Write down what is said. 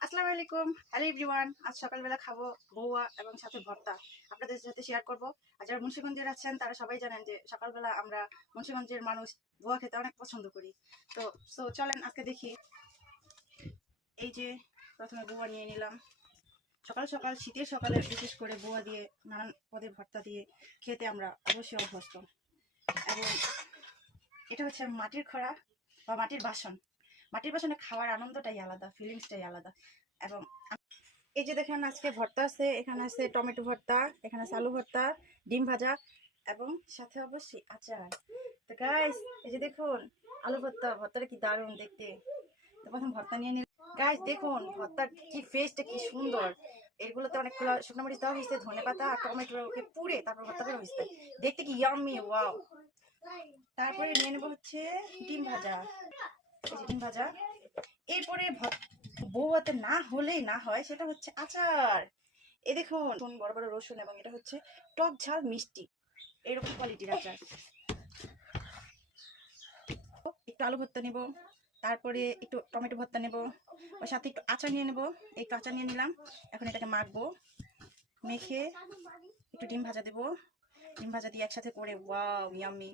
আসসালামু আলাইকুম, hello everyone. আজ সকালবেলা খাবো বউয়া এবং সাথে ভর্তা, আপনাদের সাথে শেয়ার করব। আর যারা মুন্সিগঞ্জের আছেন তারা সবাই জানেন যে সকালবেলা আমরা মুন্সিগঞ্জের মানুষ বউয়া খেতে অনেক পছন্দ করি। তো চলেন আজকে দেখি। এই যে প্রথমে বউয়া নিয়ে নিলাম। সকাল সকাল শীতের সকালে বিশেষ করে বউয়া দিয়ে নানান পদের ভর্তা দিয়ে খেতে আমরা অবশ্যই অভ্যস্ত। এবং এটা হচ্ছে মাটির খড়া বা মাটির বাসন। মাটির বাসনে খাওয়ার আনন্দটাই আলাদা, ফিলিংসটাই আলাদা। এবং এই যে দেখেন আজকে ভর্তা আছে, এখানে আছে টমেটো ভর্তা, এখানে আছে আলু ভর্তা, ডিম ভাজা এবং সাথে অবশ্যই আচার। তো গাইস এই যে দেখুন আলু ভর্তা, ভর্তাটা কি দারুণ দেখতে। তো প্রথম ভর্তা নিয়ে নিন। গাইস দেখুন ভর্তার কি ফেসটা কি সুন্দর। এগুলোতে অনেকগুলো শুকনো মরিচ দেওয়া হয়েছে, ধনেপাতা আর টমেটোকে পুড়ে তারপর ভর্তা করা হয়েছে, দেখতে কি ইয়াম্মি, ওয়াও। তারপরে নিয়ে নেবো হচ্ছে ডিম ভাজা। এই যে ডিম ভাজা। এরপরে বউয়াতে না হলেই না হয় সেটা হচ্ছে আচার। এই দেখুন বড় বড় রসুন এবং এটা হচ্ছে টক ঝাল মিষ্টি, এরকম কোয়ালিটির আচার। একটু আলু ভর্তা নেব, তারপরে একটু টমেটো ভর্তা নেব, ওর সাথে একটু আচার নিয়ে নেব। একটু আচার নিয়ে নিলাম। এখন এটাকে মাখবো, মেখে একটু ডিম ভাজা দেবো। ডিম ভাজা দিয়ে একসাথে করে ওয়াও ইয়াম্মি।